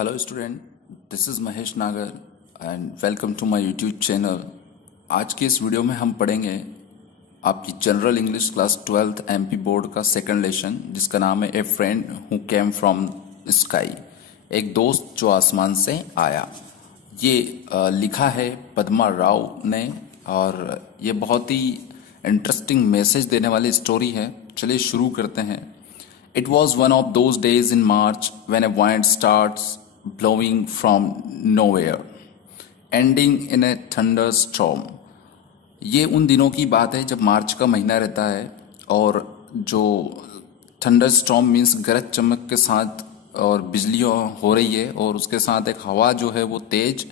Hello student, this is Mahesh Nagar and welcome to my YouTube channel. आज के इस video में हम पढ़ेंगे आपकी general English class 12th MP board का सेकंड लेसन, जिसका नाम है a friend who came from sky. एक दोस्त जो आसमान से आया। ये लिखा है पद्मा राव ने और ये बहुत ही इंटरेस्टिंग मैसेज देने वाली स्टोरी है। चलिए शुरू करते हैं। It was one of those days in March when a wind starts blowing from nowhere, ending in a thunderstorm. ये उन दिनों की बात है जब मार्च का महीना रहता है और जो थंडरस्टॉर्म मीन्स गरज चमक के साथ और बिजली हो रही है और उसके साथ एक हवा जो है वो तेज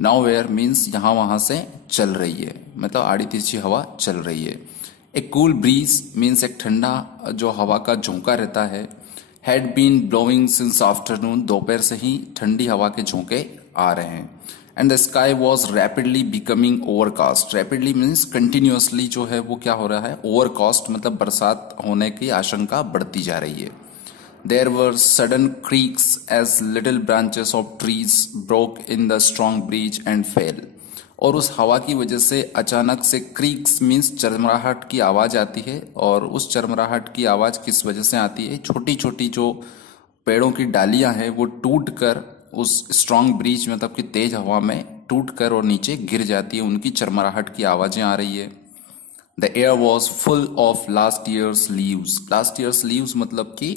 नोवेयर मीन्स यहाँ वहाँ से चल रही है, मतलब आड़ी तिरछी हवा चल रही है। एक कूल ब्रीज मीन्स एक ठंडा जो हवा का झोंका रहता है। Had been blowing since afternoon, दोपहर से ही ठंडी हवा के झोंके आ रहे हैं। And the sky was rapidly becoming overcast. Rapidly means continuously जो है वो क्या हो रहा है, ओवरकास्ट मतलब बरसात होने की आशंका बढ़ती जा रही है। There were sudden creaks as little branches of trees broke in the strong breeze and fell. और उस हवा की वजह से अचानक से क्रीक्स मीन्स चरमराहट की आवाज आती है। और उस चरमराहट की आवाज किस वजह से आती है, छोटी छोटी जो पेड़ों की डालियां हैं वो टूट कर उस स्ट्रॉन्ग ब्रीज मतलब कि तेज हवा में टूट कर और नीचे गिर जाती है, उनकी चरमराहट की आवाजें आ रही है। The air was full of last years leaves. Last years leaves मतलब कि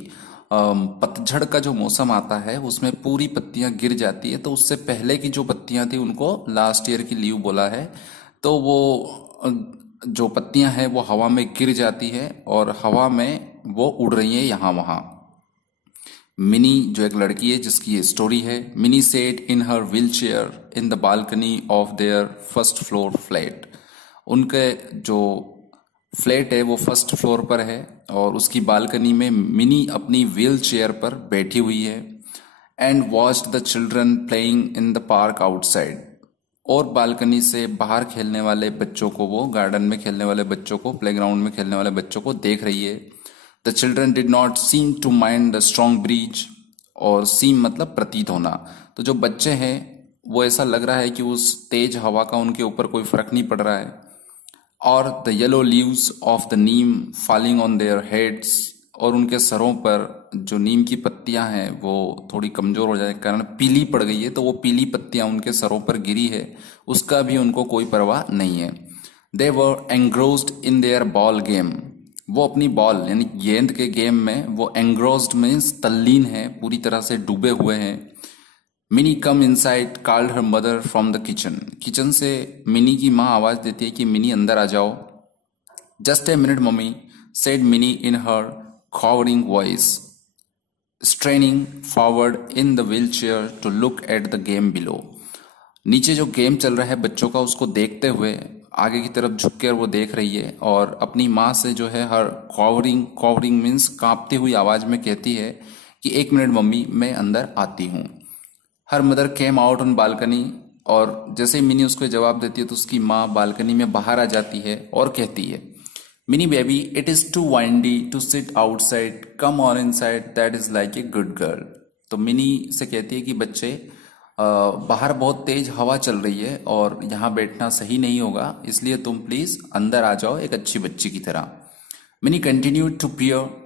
पतझड़ का जो मौसम आता है उसमें पूरी पत्तियां गिर जाती है, तो उससे पहले की जो पत्तियां थी उनको लास्ट ईयर की लीव बोला है। तो वो जो पत्तियां हैं वो हवा में गिर जाती है और हवा में वो उड़ रही है यहाँ वहां। मिनी जो एक लड़की है जिसकी ये स्टोरी है, mini set in her wheel chair in the balcony of their first floor flat. उनके जो फ्लैट है वो फर्स्ट फ्लोर पर है और उसकी बालकनी में मिनी अपनी व्हील चेयर पर बैठी हुई है। And watched the children playing in the park outside. और बालकनी से बाहर खेलने वाले बच्चों को, वो गार्डन में खेलने वाले बच्चों को, प्लेग्राउंड में खेलने वाले बच्चों को देख रही है। The children did not seem to mind the strong breeze. और सीम मतलब प्रतीत होना। तो जो बच्चे हैं वो ऐसा लग रहा है कि उस तेज हवा का उनके ऊपर कोई फर्क नहीं पड़ रहा है। और the yellow leaves of the Neem falling on their heads. और उनके सरों पर जो नीम की पत्तियां हैं वो थोड़ी कमजोर हो जाने के कारण पीली पड़ गई है, तो वो पीली पत्तियां उनके सरों पर गिरी है, उसका भी उनको कोई परवाह नहीं है। They were engrossed in their ball game. वो अपनी बॉल यानी गेंद के गेम में वो एंग्रोस्ड मीन्स तल्लीन है, पूरी तरह से डूबे हुए हैं। Mini come inside called her mother from the kitchen. Kitchen से मिनी की माँ आवाज देती है कि मिनी अंदर आ जाओ। Just a minute mummy, said Mini in her quavering voice, straining forward in the wheel chair to look at the game below. नीचे जो गेम चल रहा है बच्चों का उसको देखते हुए आगे की तरफ झुककर वो देख रही है और अपनी माँ से जो है हर कॉवरिंग मीन्स कांपती हुई आवाज में कहती है कि एक मिनट मम्मी, मैं अंदर आती हूँ। Her mother came out on balcony. और जैसे ही मिनी उसको जवाब देती है तो उसकी माँ बालकनी में बाहर आ जाती है और कहती है, Mini baby, it is too windy to sit outside, come on inside, that is like a good girl. तो मिनी से कहती है कि बच्चे, बाहर बहुत तेज हवा चल रही है और यहाँ बैठना सही नहीं होगा, इसलिए तुम प्लीज अंदर आ जाओ एक अच्छी बच्ची की तरह। Mini continued to peer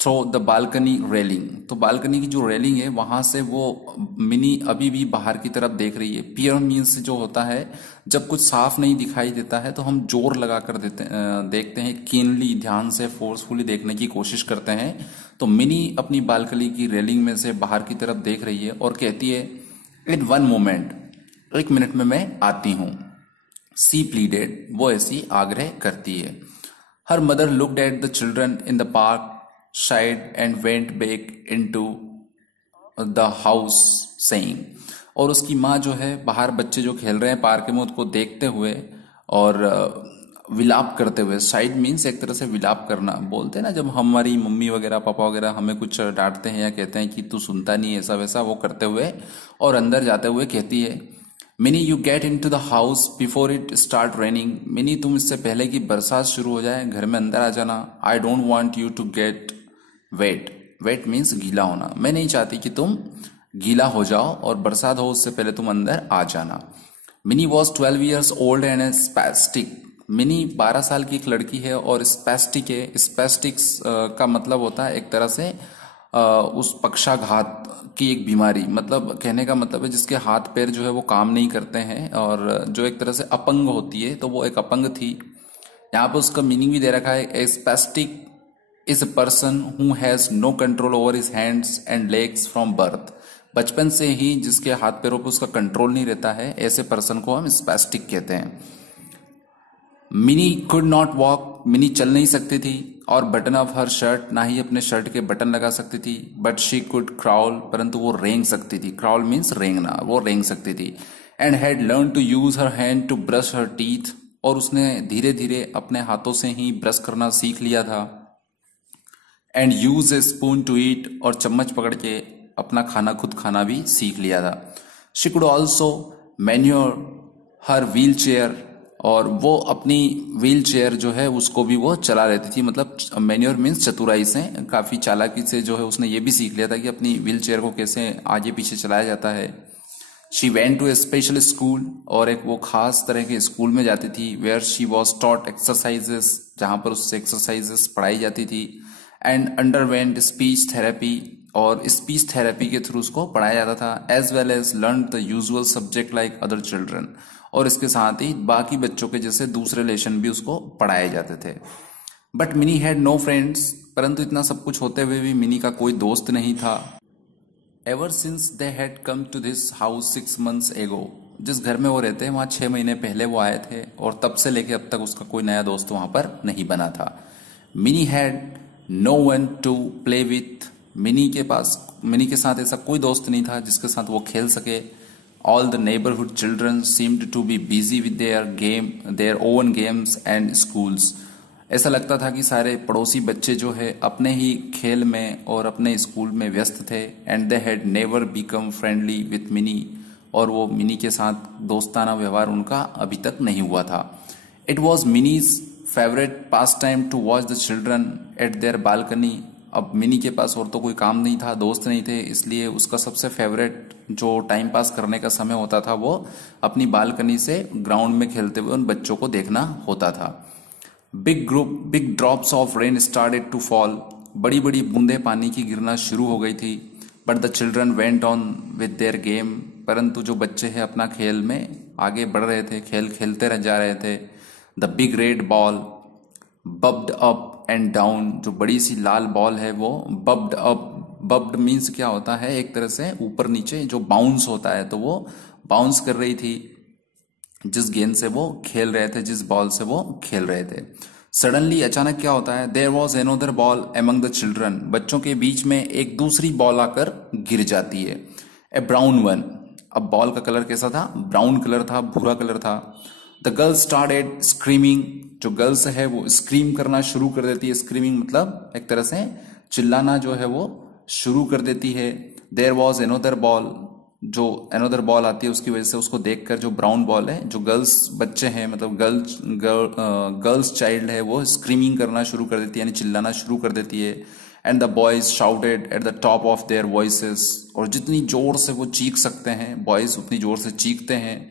through the balcony railing. तो बालकनी की जो रेलिंग है वहां से वो मिनी अभी भी बाहर की तरफ देख रही है। पियर मीन्स जो होता है जब कुछ साफ नहीं दिखाई देता है तो हम जोर लगाकर देखते हैं, कीनली, ध्यान से, फोर्सफुली देखने की कोशिश करते हैं। तो मिनी अपनी बालकनी की रेलिंग में से बाहर की तरफ देख रही है और कहती है, इन वन मोमेंट, एक मिनट में मैं आती हूँ। सी प्लीडेड, वो ऐसी आग्रह करती है। Her mother looked at the children in the park side and went back into the house saying. और उसकी माँ जो है बाहर बच्चे जो खेल रहे हैं पार्क में उसको देखते हुए और विलाप करते हुए, साइड मीन्स एक तरह से विलाप करना बोलते हैं ना, जब हमारी मम्मी वगैरह पापा वगैरह हमें कुछ डांटते हैं या कहते हैं कि तू सुनता नहीं, ऐसा वैसा, वो करते हुए और अंदर जाते हुए कहती है, Mini you get in to the house before it start raining. Mini तुम इससे पहले कि बरसात शुरू हो जाए घर में अंदर आ जाना। I don't want you to get wet. Wet means गीला होना। मैं नहीं चाहती कि तुम गीला हो जाओ और बरसात हो उससे पहले तुम अंदर आ जाना। Mini was 12 years old and spastic. Mini 12 साल की एक लड़की है और स्पैस्टिक है। स्पैस्टिक्स का मतलब होता है एक तरह से उस पक्षाघात की एक बीमारी, मतलब कहने का मतलब है जिसके हाथ पैर जो है वो काम नहीं करते हैं और जो एक तरह से अपंग होती है, तो वो एक अपंग थी। यहाँ पे उसका मीनिंग भी दे रखा है, a spastic is a person who has no control over his hands and legs from birth. बचपन से ही जिसके हाथ पैरों पर उसका कंट्रोल नहीं रहता है, ऐसे पर्सन को हम स्पैस्टिक कहते हैं। Mini could not walk. Mini चल नहीं सकती थी और बटन ऑफ हर शर्ट, ना ही अपने शर्ट के बटन लगा सकती थी। बट शी कुड क्राउल, परंतु वो रेंग सकती थी। क्राउल मीन्स रेंगना, वो रेंग सकती थी। And had learn to use her hand to brush her teeth, और उसने धीरे धीरे अपने हाथों से ही ब्रश करना सीख लिया था। And use a spoon to eat, और चम्मच पकड़ के अपना खाना खुद खाना भी सीख लिया था। She could also manure her wheelchair, और वो अपनी व्हील चेयर जो है उसको भी वो चला लेती थी। मतलब मैन्योर मीन्स चतुराई से, काफी चालाकी से जो है उसने ये भी सीख लिया था कि अपनी व्हील चेयर को कैसे आगे पीछे चलाया जाता है। She went to a special school, और एक वो खास तरह के स्कूल में जाती थी। Where she was taught exercises, जहां पर उससे एक्सरसाइजेस पढ़ाई जाती थी। एंड अंडरवेंट स्पीच थेरेपी, और स्पीच थेरेपी के थ्रू उसको पढ़ाया जाता था। As well as learn the usual subject like other children, और इसके साथ ही बाकी बच्चों के जैसे दूसरे लेसन भी उसको पढ़ाए जाते थे। But Mini had no friends, परंतु इतना सब कुछ होते हुए भी मिनी का कोई दोस्त नहीं था। Ever since they had come to this house 6 months एगो, जिस घर में वो रहते हैं वहां 6 महीने पहले वो आए थे, और तब से लेके अब तक उसका कोई नया दोस्त वहां पर नहीं बना था। Mini had no one to play with. Mini के साथ ऐसा कोई दोस्त नहीं था जिसके साथ वो खेल सके। All the neighbourhood children seemed to be busy with their own games and schools. ऐसा लगता था कि सारे पड़ोसी बच्चे जो है अपने ही खेल में और अपने स्कूल में व्यस्त थे। And they had never become friendly with mini, और वो मिनी के साथ दोस्ताना व्यवहार उनका अभी तक नहीं हुआ था। It was Mini's favourite pastime to watch the children at their balcony. अब मिनी के पास और तो कोई काम नहीं था, दोस्त नहीं थे, इसलिए उसका सबसे फेवरेट जो टाइम पास करने का समय होता था वो अपनी बालकनी से ग्राउंड में खेलते हुए उन बच्चों को देखना होता था। Big drops of rain started to fall. बड़ी बड़ी बूंदे पानी की गिरना शुरू हो गई थी। But the children went on with their game, परंतु जो बच्चे हैं अपना खेल में आगे बढ़ रहे थे, खेल खेलते रह जा रहे थे। The big red ball bobbed up and down. जो बड़ी सी लाल बॉल है वो बब्ड अप, बब्ड मीन्स क्या होता है, एक तरह से ऊपर नीचे जो बाउंस होता है, तो वो बाउंस कर रही थी जिस गेंद से वो खेल रहे थे, जिस बॉल से वो खेल रहे थे। सडनली अचानक क्या होता है, there was another ball among the children. बच्चों के बीच में एक दूसरी बॉल आकर गिर जाती है। ए ब्राउन वन। अब बॉल का कलर कैसा था, ब्राउन कलर था, भूरा कलर था। The girl started screaming. जो गर्ल्स है वो स्क्रीम करना शुरू कर देती है। स्क्रीमिंग मतलब एक तरह से चिल्लाना जो है वो शुरू कर देती है। There was another ball. जो एनोदर बॉल आती है उसकी वजह से उसको देखकर जो ब्राउन बॉल है, जो गर्ल्स बच्चे हैं मतलब गर्ल्स चाइल्ड है, वो स्क्रीमिंग करना शुरू कर देती है, यानी चिल्लाना शुरू कर देती है। And the boys shouted at the top of their voices. और जितनी जोर से वो चीख सकते हैं बॉयज उतनी जोर से चीखते हैं।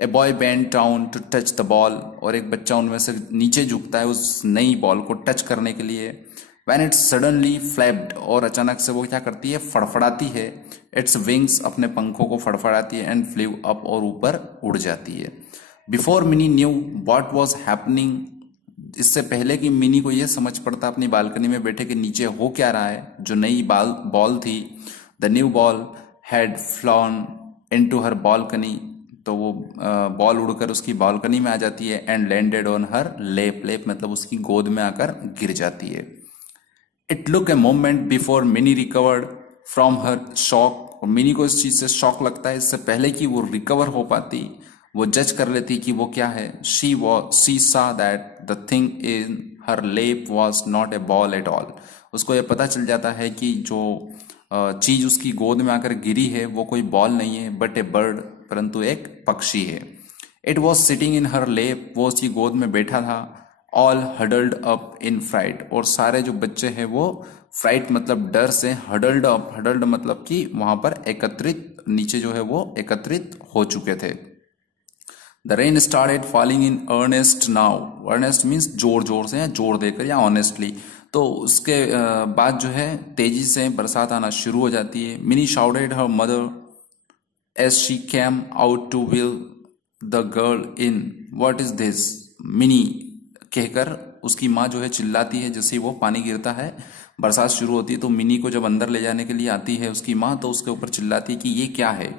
A boy bent down to touch the ball. और एक बच्चा उनमें से नीचे झुकता है उस नई बॉल को टच करने के लिए। When it suddenly flapped, और अचानक से वो क्या करती है, फड़फड़ाती है। इट्स विंग्स, अपने पंखों को फड़फड़ाती है। एंड फ्लीव अप, और ऊपर उड़ जाती है। Before mini knew what was happening. इससे पहले कि मिनी को यह समझ पड़ता अपनी बालकनी में बैठे कि नीचे हो क्या रहा है, जो नई बॉल थी, the new ball had flown into her balcony. तो वो बॉल उड़कर उसकी बालकनी में आ जाती है। एंड लैंडेड ऑन हर लेप। लेप मतलब उसकी गोद में आकर गिर जाती है। It look a moment before mini recovered from her shock. और मिनी को इस चीज से शॉक लगता है, इससे पहले कि वो रिकवर हो पाती, वो जज कर लेती कि वो क्या है। She saw that the thing in her lap was not a ball at all. उसको ये पता चल जाता है कि जो चीज उसकी गोद में आकर गिरी है वो कोई बॉल नहीं है, बट ए बर्ड, परंतु एक पक्षी है। It was sitting in her lap. वो उसकी गोद में बैठा था। All huddled up in fright, और सारे जो बच्चे हैं वो फ्राइट मतलब डर से, हडल्ड अप, हडल्ड मतलब कि वहां पर एकत्रित, नीचे जो है वो एकत्रित हो चुके थे। The rain started falling in earnest now, earnest means जोर जोर से या जोर देकर या ऑनेस्टली। तो उसके बाद जो है तेजी से बरसात आना शुरू हो जाती है। Mini shouted her mother as she came out to wheel the girl in, what is this, Mini कहकर उसकी माँ जो है चिल्लाती है। जैसे ही वो पानी गिरता है, बरसात शुरू होती है, तो मिनी को जब अंदर ले जाने के लिए आती है उसकी माँ, तो उसके ऊपर चिल्लाती है कि ये क्या है।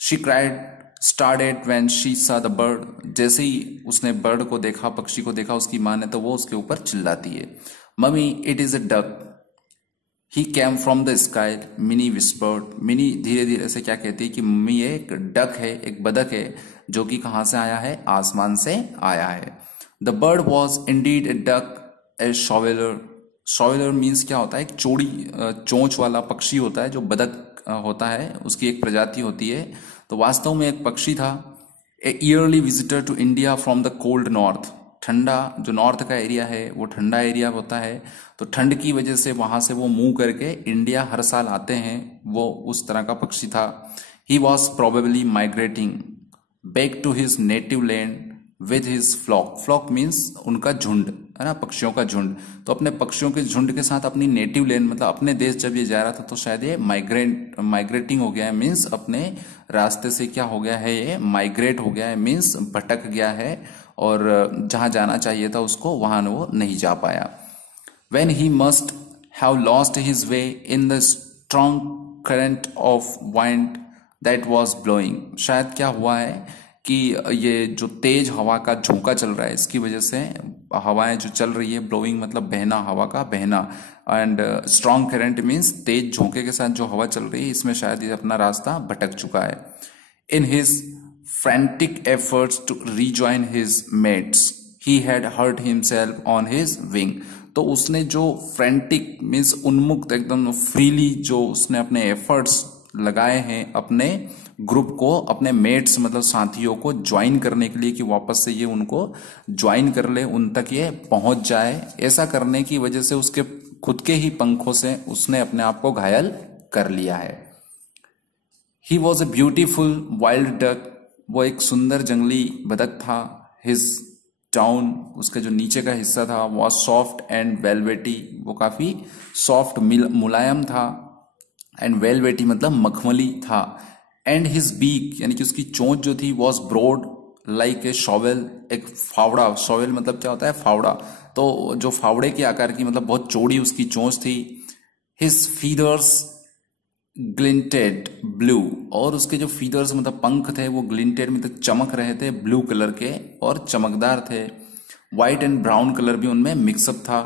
She cried started when she सा द बर्ड, जैसे ही उसने बर्ड को देखा, पक्षी को देखा उसकी माँ ने, तो वो उसके ऊपर चिल्लाती है, mummy it is a duck, he cam from the sky, mini whispered. Mini धीरे धीरे से क्या कहती है कि मम्मी ये एक डक है, एक बदक है, जो कि कहाँ से आया है, आसमान से आया है। The bird was indeed a duck a shoveler, shoveler means क्या होता है, एक चौड़ी चोंच वाला पक्षी होता है जो बदक होता है, उसकी एक प्रजाति होती है। तो वास्तव में एक पक्षी था। A yearly visitor to India from the cold north, ठंडा जो नॉर्थ का एरिया है वो ठंडा एरिया होता है, तो ठंड की वजह से वहां से वो मूव करके इंडिया हर साल आते हैं, वो उस तरह का पक्षी था। He was probably migrating back to his native land with his flock, flock means उनका झुंड है ना, पक्षियों का झुंड। तो अपने पक्षियों के झुंड के साथ अपनी नेटिव लैंड मतलब अपने देश जब ये जा रहा था, तो शायद ये माइग्रेटिंग हो गया है, मीन्स अपने रास्ते से क्या हो गया है, ये माइग्रेट हो गया है, मीन्स भटक गया है, और जहां जाना चाहिए था उसको वहां वो नहीं जा पाया। When he must have lost his way in the strong current of wind that was blowing, शायद क्या हुआ है कि ये जो तेज हवा का झोंका चल रहा है, इसकी वजह से हवाएं जो चल रही है, ब्लोइंग मतलब बहना, हवा का बहना, एंड स्ट्रॉन्ग करंट मीन्स तेज झोंके के साथ जो हवा चल रही है, इसमें शायद ये अपना रास्ता भटक चुका है। In his frantic efforts to rejoin his mates, he had hurt himself on his wing, तो उसने जो फ्रेंटिक मीन्स उन्मुक्त एकदम फ्रीली जो उसने अपने एफर्ट्स लगाए हैं अपने ग्रुप को, अपने मेट्स मतलब साथियों को ज्वाइन करने के लिए कि वापस से ये उनको ज्वाइन कर ले, उन तक ये पहुंच जाए, ऐसा करने की वजह से उसके खुद के ही पंखों से उसने अपने आप को घायल कर लिया है। He was a beautiful wild duck, वो एक सुंदर जंगली बदक था। हिज डाउन, उसका जो नीचे का हिस्सा था, वॉज सॉफ्ट एंड वेलवेटी, वो काफी सॉफ्ट मुलायम था, एंड वेलवेटी मतलब मखमली था। एंड हिज बीक यानी कि उसकी चोंच जो थी, was broad like a shovel, एक फावड़ा, शॉवेल मतलब क्या होता है, फावड़ा, तो जो फावड़े के आकार की मतलब बहुत चौड़ी उसकी चोंच थी। हिज फीदर्स ग्लिंटेड ब्लू, और उसके जो फीदर्स मतलब पंख थे वो ग्लिंटेड मतलब चमक रहे थे, ब्लू कलर के और चमकदार थे। व्हाइट एंड ब्राउन कलर भी उनमें मिक्सअप था।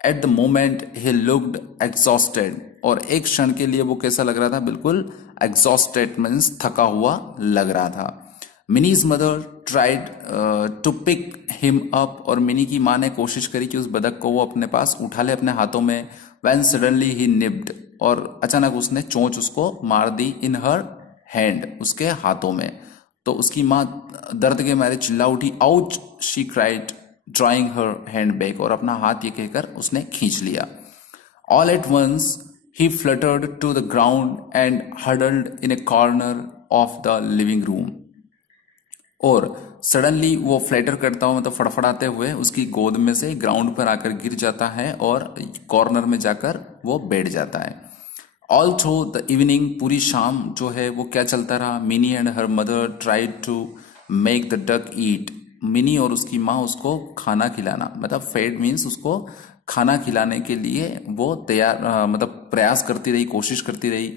At the moment he looked exhausted, और एक क्षण के लिए वो कैसा लग रहा था, बिल्कुल एग्जॉस्टेड मीन्स थका हुआ लग रहा था। Mini's mother tried to pick him up, और मिनी की माँ ने कोशिश करी कि उस बदक को वो अपने पास उठा ले अपने हाथों में। When suddenly he nipped, और अचानक उसने चोंच उसको मार दी, इन हर हैंड, उसके हाथों में। तो उसकी माँ दर्द के मारे चिल्ला उठी, ouch she cried drawing her hand back, और अपना हाथ ये कहकर उसने खींच लिया। All at once he fluttered to the ground and huddled in a corner of the living room, और सडनली वो फ्लैटर करता हुआ मतलब फड़फड़ाते हुए उसकी गोद में से ग्राउंड पर आकर गिर जाता है और कॉर्नर में जाकर वो बैठ जाता है। ऑल थ्रू द इवनिंग, पूरी शाम जो है वो क्या चलता रहा, Mini and her mother tried to make the duck eat, Mini और उसकी माँ उसको खाना खिलाना मतलब फेड मीन्स उसको खाना खिलाने के लिए वो तैयार मतलब प्रयास करती रही, कोशिश करती रही।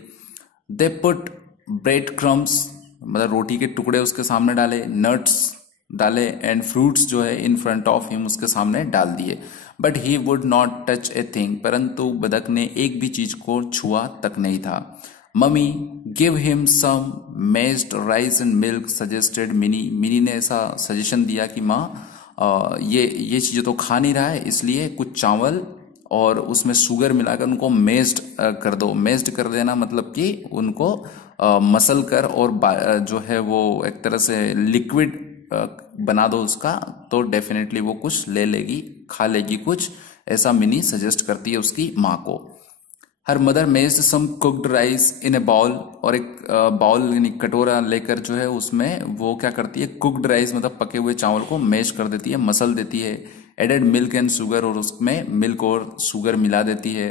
दे पुट ब्रेड क्रम्स मतलब रोटी के टुकड़े उसके सामने डाले, नट्स डाले, एंड फ्रूट्स जो है इन फ्रंट ऑफ हिम उसके सामने डाल दिए। But he would not touch a thing, परंतु बदक ने एक भी चीज को छुआ तक नहीं था। Mummy give him some mashed rice and milk suggested Mini, Mini ने ऐसा सजेशन दिया कि माँ ये चीजें तो खा नहीं रहा है, इसलिए कुछ चावल और उसमें शुगर मिलाकर उनको मेज्ड कर दो। मेज्ड कर देना मतलब कि उनको मसल कर और जो है वो एक तरह से लिक्विड बना दो उसका, तो डेफिनेटली वो कुछ ले लेगी खा लेगी कुछ, ऐसा मिनी सजेस्ट करती है उसकी माँ को। हर मदर मेज सम कुक्ड राइस इन ए बाउल, और एक बाउल यानी कटोरा लेकर जो है उसमें वो क्या करती है, कुक्ड राइस मतलब पके हुए चावल को मैश कर देती है, मसल देती है। एडेड मिल्क एंड शुगर, और उसमें मिल्क और शुगर मिला देती है।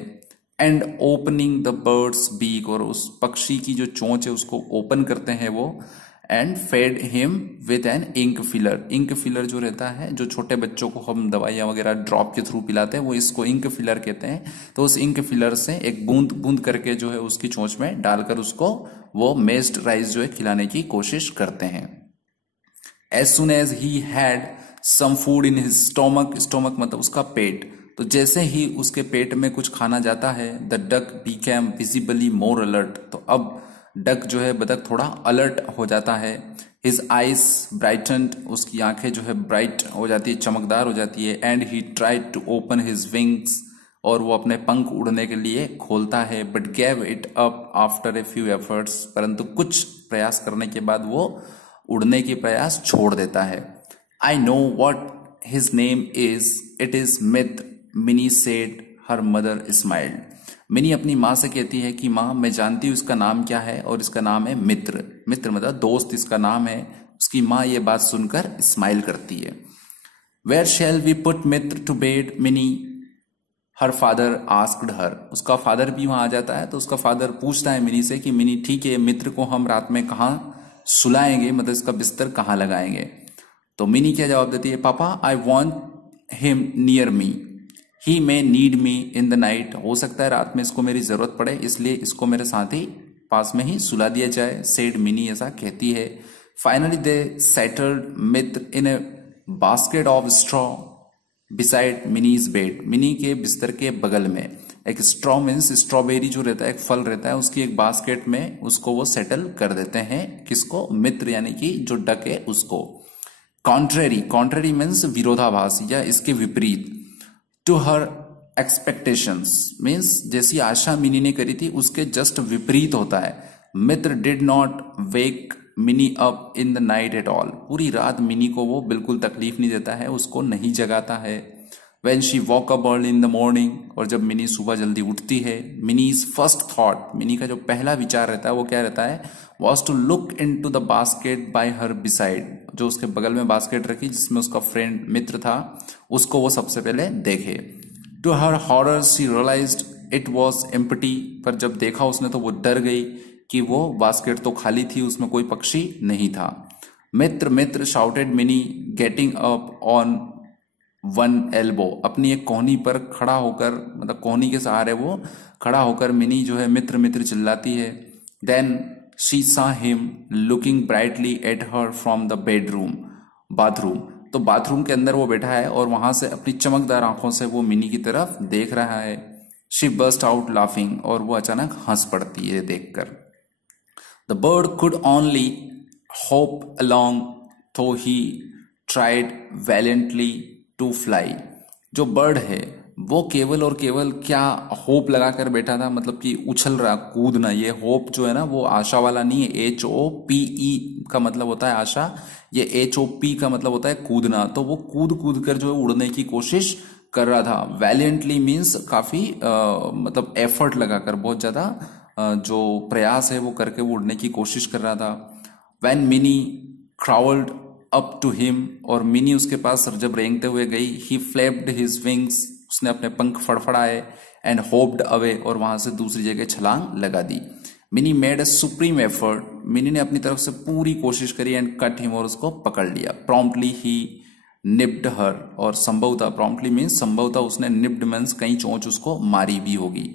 And opening the bird's beak, और उस पक्षी की जो चोंच है उसको ओपन करते हैं वो। And fed him with an ink filler, ink filler जो रहता है, जो छोटे बच्चों को हम दवाइयाँ वगैरह ड्रॉप के थ्रू पिलाते हैं, वो इसको इंक फिलर कहते हैं। तो उस इंक फिलर से एक बूंद बूंद करके जो है उसकी चोंच में डालकर उसको वो मेस्ड राइस जो है खिलाने की कोशिश करते हैं। As soon as he had some food in his stomach, stomach मतलब उसका पेट, तो जैसे ही उसके पेट में कुछ खाना जाता है, the duck became visibly more alert, तो अब डक जो है बतख थोड़ा अलर्ट हो जाता है। हिज आइज ब्राइटनड, उसकी आंखें जो है ब्राइट हो जाती है, चमकदार हो जाती है। And he tried to open his wings, और वो अपने पंख उड़ने के लिए खोलता है। But gave it up after a few efforts, परंतु कुछ प्रयास करने के बाद वो उड़ने की प्रयास छोड़ देता है। I know what his name is, it is myth, mini said. Her mother smiled, mini अपनी माँ से कहती है कि माँ मैं जानती हूँ इसका नाम क्या है, और इसका नाम है मित्र, मित्र मतलब दोस्त इसका नाम है। उसकी माँ ये बात सुनकर स्माइल करती है। Where shall we put Mitra to bed Mini, her father asked her, उसका फादर भी वहां आ जाता है। तो उसका फादर पूछता है मिनी से कि मिनी ठीक है, मित्र को हम रात में कहाँ सुलाएंगे, मतलब इसका बिस्तर कहाँ लगाएंगे। तो मिनी क्या जवाब देती है, पापा I want him near me, he may need me in the night, हो सकता है रात में इसको मेरी जरूरत पड़े, इसलिए इसको मेरे साथ ही पास में ही सुला दिया जाए, सेड मिनी ऐसा कहती है। Finally they settled Mitra in A basket of straw beside minis bed, mini के बिस्तर के बगल में एक स्ट्रॉ मीन्स स्ट्रॉबेरी जो रहता है, एक फल रहता है, उसकी एक बास्केट में उसको वो सेटल कर देते हैं। किसको, मित्र यानी कि जो डक है उसको। कॉन्ट्रेरी, कॉन्ट्रेरी मीन्स विरोधाभास या इसके विपरीत। टू हर एक्सपेक्टेशंस मीन्स जैसी आशा मिनी ने करी थी उसके जस्ट विपरीत होता है। Mitra did not wake Mini up in the night at all, पूरी रात मिनी को वो बिल्कुल तकलीफ नहीं देता है, उसको नहीं जगाता है। When she walk up early in the morning, और जब मिनी सुबह जल्दी उठती है, मिनीज फर्स्ट थॉट, मिनी का जो पहला विचार रहता है वो क्या रहता है, was to look in to the basket by her beside, जो उसके बगल में बास्केट रखी जिसमें उसका फ्रेंड मित्र था, उसको वो सबसे पहले देखे। To her horror she realised it was empty, पर जब देखा उसने तो वो डर गई कि वो बास्केट तो खाली थी, उसमें कोई पक्षी नहीं था। Mitra Mitra shouted Mini getting up on one elbow, अपनी एक कोहनी पर खड़ा होकर, मतलब कोहनी के सहारे वो खड़ा होकर मिनी जो है मित्र मित्र चिल्लाती है। Then she saw him looking brightly at her from the bedroom, bathroom, तो बाथरूम के अंदर वो बैठा है और वहां से अपनी चमकदार आंखों से वो मिनी की तरफ देख रहा है। शी बर्स्ट आउट लाफिंग, और वो अचानक हंस पड़ती है देखकर। The bird could only hope along थो ही ट्राइड वैलेंटली टू फ्लाई, जो बर्ड है वो केवल और केवल क्या होप लगाकर बैठा था, मतलब कि उछल रहा, कूदना। ये होप जो है ना वो आशा वाला नहीं है, HOPE का मतलब होता है आशा, ये HOP का मतलब होता है कूदना। तो वो कूद कूद कर जो है उड़ने की कोशिश कर रहा था। वैलियंटली मीन्स काफी मतलब एफर्ट लगाकर, बहुत ज्यादा जो प्रयास है वो करके वो उड़ने की कोशिश कर रहा था। When Mini crawled up to him, और मिनी उसके पास जब रेंगते हुए गई, ही फ्लैप्ड हिज विंग्स, उसने अपने पंख फड़फड़ाए, एंड होप्ड अवे, और वहां से दूसरी जगह छलांग लगा दी। Mini made a supreme effort, Mini ने अपनी तरफ से पूरी कोशिश करी, एंड कट हिम, और उसको पकड़ लिया। प्रॉम्प्टली ही निप्ड हर, और संभवतः, प्रॉम्प्टली मीन्स संभवतः उसने निप्ड मीन्स कहीं चोंच उसको मारी भी होगी।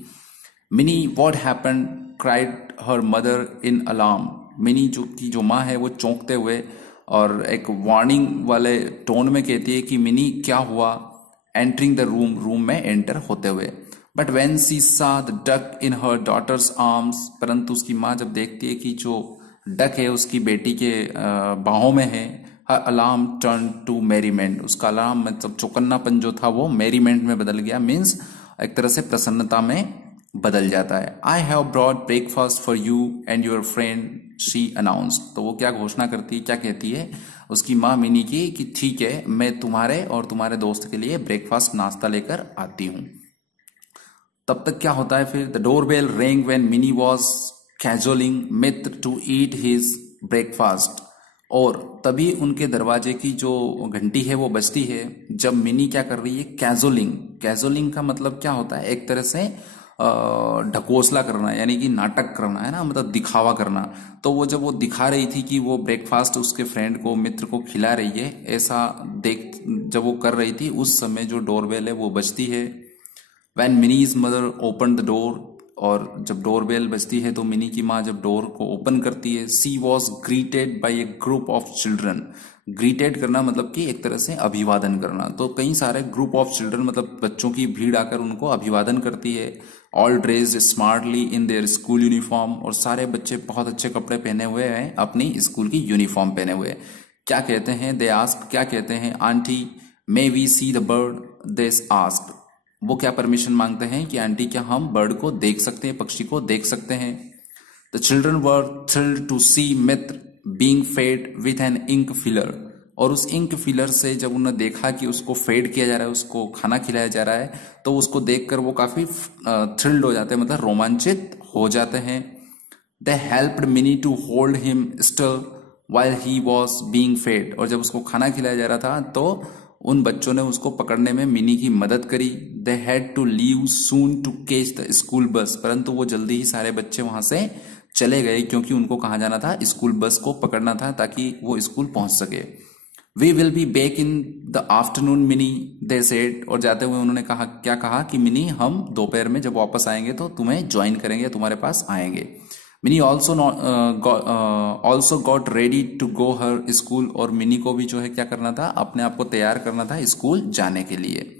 Mini what happened cried her mother in alarm, mini जो माँ है वो चौंकते हुए और एक वार्निंग वाले टोन में कहती है कि मिनी क्या हुआ। एंटरिंग द रूम, रूम में एंटर होते हुए। But when she saw the duck in her daughter's arms, परंतु उसकी माँ जब देखती है कि जो डक है उसकी बेटी के बाहों में है, हर अलार्म टर्न टू मेरीमेंट, उसका अलार्म मतलब चौकन्नापन जो था वो मेरीमेंट में बदल गया, मीन्स एक तरह से प्रसन्नता में बदल जाता है। I have brought breakfast for you and your friend she announced. तो वो क्या घोषणा करती है, क्या कहती है उसकी माँ मिनी की कि ठीक है, मैं तुम्हारे और तुम्हारे दोस्त के लिए ब्रेकफास्ट नाश्ता लेकर आती हूँ। तब तक क्या होता है फिर, the door bell rang when Mini was cajoling Mitra to eat his breakfast. और तभी उनके दरवाजे की जो घंटी है वो बजती है जब मिनी क्या कर रही है, कैजुअलिंग। कैजुअलिंग का मतलब क्या होता है, एक तरह से ढकोसला करना, यानी कि नाटक करना है ना, मतलब दिखावा करना। तो वो जब वो दिखा रही थी कि वो ब्रेकफास्ट उसके फ्रेंड को, मित्र को खिला रही है, ऐसा देख जब वो कर रही थी, उस समय जो डोरबेल है वो बजती है। When minis mother open the door, और जब डोरबेल बजती है तो मिनी की माँ जब डोर को ओपन करती है, she was greeted by a group of children. Greeted करना मतलब कि एक तरह से अभिवादन करना। तो कई सारे ग्रुप ऑफ चिल्ड्रन मतलब बच्चों की भीड़ आकर उनको अभिवादन करती है। All dressed smartly in their school uniform, और सारे बच्चे बहुत अच्छे कपड़े पहने हुए हैं, अपनी स्कूल की यूनिफॉर्म पहने हुए। क्या कहते हैं, दे आस्क, क्या कहते हैं, aunty may we see the bird, they ask. वो क्या परमिशन मांगते हैं कि आंटी क्या हम बर्ड को देख सकते हैं, पक्षी को देख सकते हैं। The children were thrilled to see Mitra being fed with an ink filler. और उस इंक फिलर से जब उन्होंने देखा कि उसको फेड किया जा रहा है, उसको खाना खिलाया जा रहा है, तो उसको देखकर वो काफी थ्रिल्ड हो जाते हैं, मतलब रोमांचित हो जाते हैं। दे helped mini to hold him still while he was being fade. और जब उसको खाना खिलाया जा रहा था तो उन बच्चों ने उसको पकड़ने में मिनी की मदद करी। They had to leave soon to catch the school bus, परंतु वो जल्दी ही सारे बच्चे वहां से चले गए क्योंकि उनको कहाँ जाना था, स्कूल बस को पकड़ना था ताकि वो स्कूल पहुंच सके। We will be back in the afternoon Mini, they said. और जाते हुए उन्होंने कहा, क्या कहा कि मिनी हम दोपहर में जब वापस आएंगे तो तुम्हें ज्वाइन करेंगे, तुम्हारे पास आएंगे। Mini also got ready to go her school. और मिनी को भी जो है क्या करना था, अपने आप को तैयार करना था स्कूल जाने के लिए।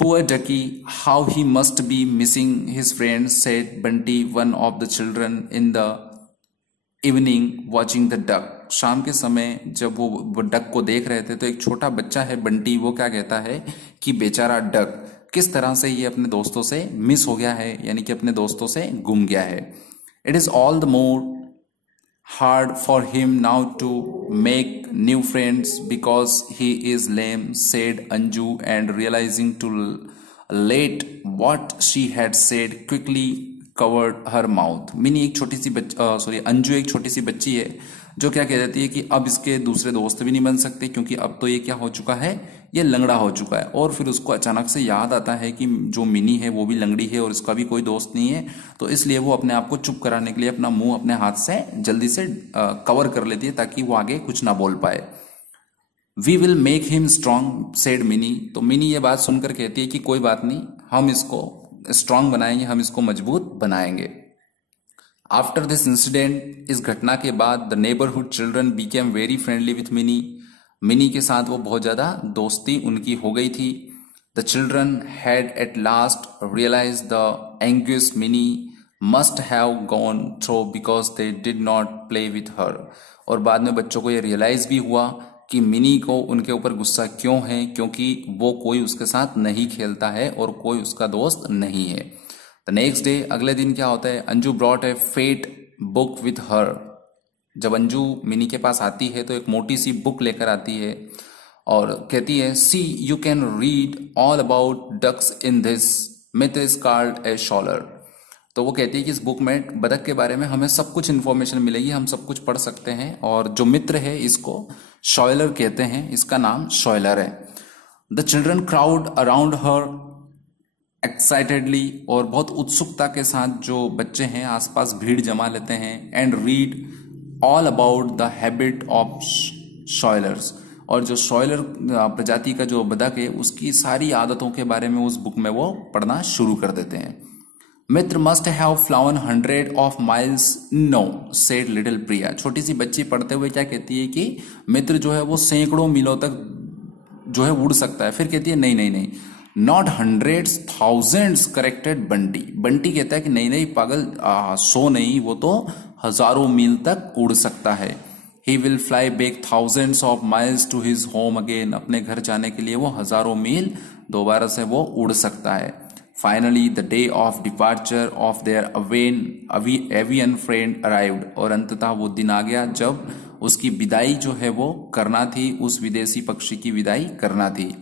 Poor ducky, how he must be missing his friends, said Bunty, one of the children, in the evening watching the duck. शाम के समय जब वो डक को देख रहे थे तो एक छोटा बच्चा है बंटी, वो क्या कहता है कि बेचारा डक किस तरह से ये अपने दोस्तों से मिस हो गया है, यानी कि अपने दोस्तों से गुम गया है। It is all the more hard for him now to make new friends because he is lame, said Anju, and realising too late what she had said quickly covered her mouth. Mini एक छोटी सी अंजू एक छोटी सी बच्ची है जो क्या कह देती है कि अब इसके दूसरे दोस्त भी नहीं बन सकते क्योंकि अब तो ये क्या हो चुका है, ये लंगड़ा हो चुका है। और फिर उसको अचानक से याद आता है कि जो मिनी है वो भी लंगड़ी है और इसका भी कोई दोस्त नहीं है, तो इसलिए वो अपने आप को चुप कराने के लिए अपना मुंह अपने हाथ से जल्दी से कवर कर लेती है ताकि वो आगे कुछ ना बोल पाए। We will make him strong, said Mini. तो मिनी ये बात सुनकर कहती है कि कोई बात नहीं, हम इसको स्ट्रांग बनाएंगे, हम इसको मजबूत बनाएंगे। आफ्टर दिस इंसिडेंट, इस घटना के बाद, the neighbourhood children became very friendly with mini. Mini के साथ वो बहुत ज्यादा दोस्ती उनकी हो गई थी। The children had at last realise the anguish Mini must have gone through because they did not play with her. और बाद में बच्चों को ये रियलाइज भी हुआ कि मिनी को उनके ऊपर गुस्सा क्यों है, क्योंकि वो कोई उसके साथ नहीं खेलता है और कोई उसका दोस्त नहीं है। द नेक्स्ट डे, अगले दिन क्या होता है, Anju brought a fat book with her. जब अंजू मिनी के पास आती है तो एक मोटी सी बुक लेकर आती है और कहती है, see you can read all about ducks in this, myth is called a shoveler. तो वो कहती है कि इस बुक में बतख के बारे में हमें सब कुछ इन्फॉर्मेशन मिलेगी, हम सब कुछ पढ़ सकते हैं। और जो मित्र है इसको शॉयलर कहते हैं, इसका नाम शॉयलर है। The children crowd around her excitedly, और बहुत उत्सुकता के साथ जो बच्चे हैं आसपास भीड़ जमा लेते हैं। And read all about the habit of shovelers, और जो शॉयलर प्रजाति का जो बतख है उसकी सारी आदतों के बारे में उस बुक में वो पढ़ना शुरू कर देते हैं। Mitra must have flown 100 of miles, no, said little Priya. छोटी सी बच्ची पढ़ते हुए क्या कहती है कि मित्र जो है वो सैकड़ों मीलों तक जो है उड़ सकता है। फिर कहती है नहीं नहीं नहीं, not hundreds, thousands, corrected Bunty. Bunty कहता है कि नहीं नहीं पागल, 100 नहीं, वो तो हजारों मील तक उड़ सकता है। He will fly back thousands of miles to his home again. अपने घर जाने के लिए वो हजारों मील दोबारा से वो उड़ सकता है। Finally the day of departure of their avian friend arrived, और अंततः वो दिन आ गया जब उसकी विदाई जो है वो करना थी, उस विदेशी पक्षी की विदाई करना थी।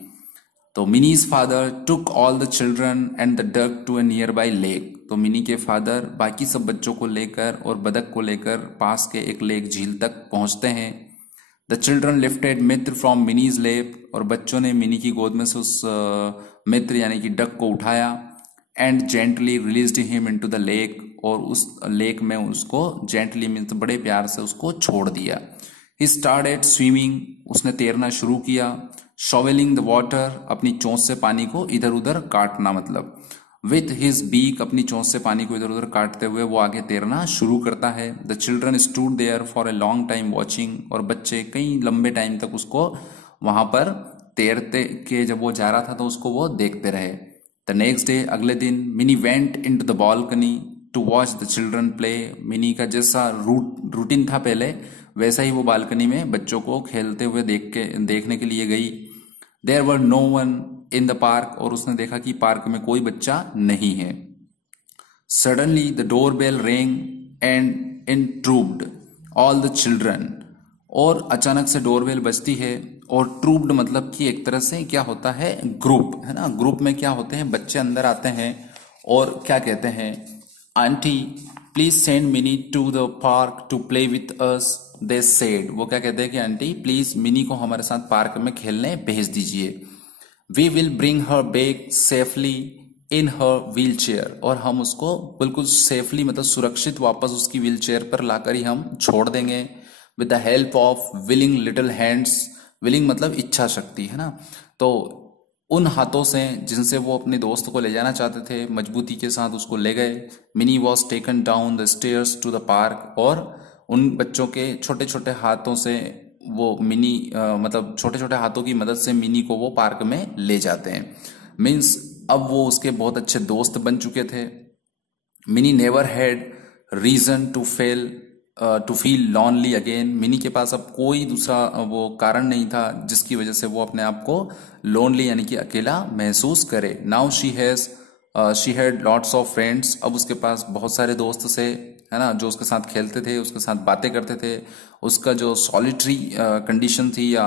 तो Mini's father took all the children and the duck to a nearby lake. तो मिनी के फादर बाकी सब बच्चों को लेकर और बदक को लेकर पास के एक लेक झील तक पहुंचते हैं। The children lifted Mitra from minis लेप, और बच्चों ने मिनी की गोद में से उस मित्र यानी कि डक को उठाया। And gently released him into the lake, और उस लेक में उसको जेंटली मीन्स बड़े प्यार से उसको छोड़ दिया। ही स्टार्टेड स्विमिंग, उसने तैरना शुरू किया। शॉवेलिंग द वाटर, अपनी चोंच से पानी को इधर उधर काटना, मतलब विथ हिज बीक, अपनी चोंच से पानी को इधर उधर काटते हुए वो आगे तैरना शुरू करता है। The children stood there for a long time watching, और बच्चे कई लंबे टाइम तक उसको वहां पर तैरते के जब वो जा रहा था तो उसको वो देखते रहे। द नेक्स्ट डे, अगले दिन, Mini went into the balcony to watch the children play. Mini का जैसा रूटीन था पहले, वैसा ही वो बालकनी में बच्चों को खेलते हुए देखने के लिए गई। There were no one in the park, और उसने देखा कि पार्क में कोई बच्चा नहीं है। सडनली द डोर बेल रेंग एंड इंट्रूप्ड ऑल द चिल्ड्रन, और अचानक से डोरबेल बजती है, और ट्रूप्ड मतलब कि एक तरह से क्या होता है, ग्रुप है ना। ग्रुप में क्या होते हैं, बच्चे अंदर आते हैं और क्या कहते हैं, aunty please send Mini to the park to play with us, they said. वो क्या कहते हैं कि आंटी प्लीज मिनी को हमारे साथ पार्क में खेलने भेज दीजिए। We will bring her back safely in her wheelchair, और हम उसको बिल्कुल सेफली मतलब सुरक्षित वापस उसकी व्हील चेयर पर लाकर ही हम छोड़ देंगे। With the help of willing little hands, willing मतलब इच्छा शक्ति है ना, तो उन हाथों से जिनसे वो अपने दोस्त को ले जाना चाहते थे, मजबूती के साथ उसको ले गए। Mini was taken down the stairs to the park, और उन बच्चों के छोटे छोटे हाथों से वो मिनी मतलब छोटे छोटे हाथों की मदद से मिनी को वो पार्क में ले जाते हैं। मीन्स अब वो उसके बहुत अच्छे दोस्त बन चुके थे। Mini never had reason to feel lonely again. Mini के पास अब कोई दूसरा वो कारण नहीं था जिसकी वजह से वो अपने आप को लोनली यानी कि अकेला महसूस करे। Now she had lots of friends, अब उसके पास बहुत सारे दोस्त से है ना, जो उसके साथ खेलते थे, उसके साथ बातें करते थे। उसका जो सॉलिटरी कंडीशन थी या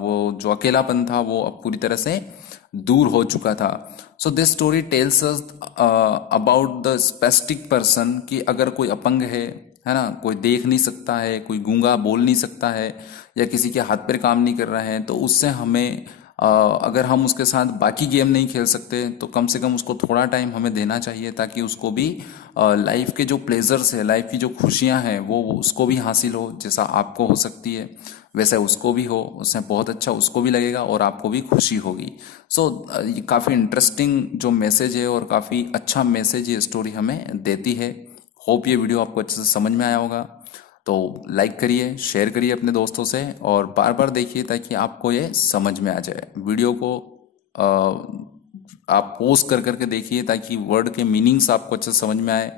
वो जो अकेलापन था वो अब पूरी तरह से दूर हो चुका था। So this story tells us about the specific person, कि अगर कोई अपंग है ना, कोई देख नहीं सकता है, कोई गूंगा बोल नहीं सकता है, या किसी के हाथ पैर काम नहीं कर रहे हैं, तो उससे हमें अगर हम उसके साथ बाकी गेम नहीं खेल सकते तो कम से कम उसको थोड़ा टाइम हमें देना चाहिए, ताकि उसको भी लाइफ के जो प्लेजर्स है, लाइफ की जो खुशियां हैं वो उसको भी हासिल हो। जैसा आपको हो सकती है वैसे उसको भी हो, उससे बहुत अच्छा उसको भी लगेगा और आपको भी खुशी होगी। सो ये काफ़ी इंटरेस्टिंग जो मैसेज है और काफ़ी अच्छा मैसेज ये स्टोरी हमें देती है। होप ये वीडियो आपको अच्छे से समझ में आया होगा, तो लाइक करिए, शेयर करिए अपने दोस्तों से, और बार बार देखिए ताकि आपको ये समझ में आ जाए। वीडियो को आप पोस्ट कर करके देखिए ताकि वर्ड के मीनिंग्स आपको अच्छे से समझ में आए।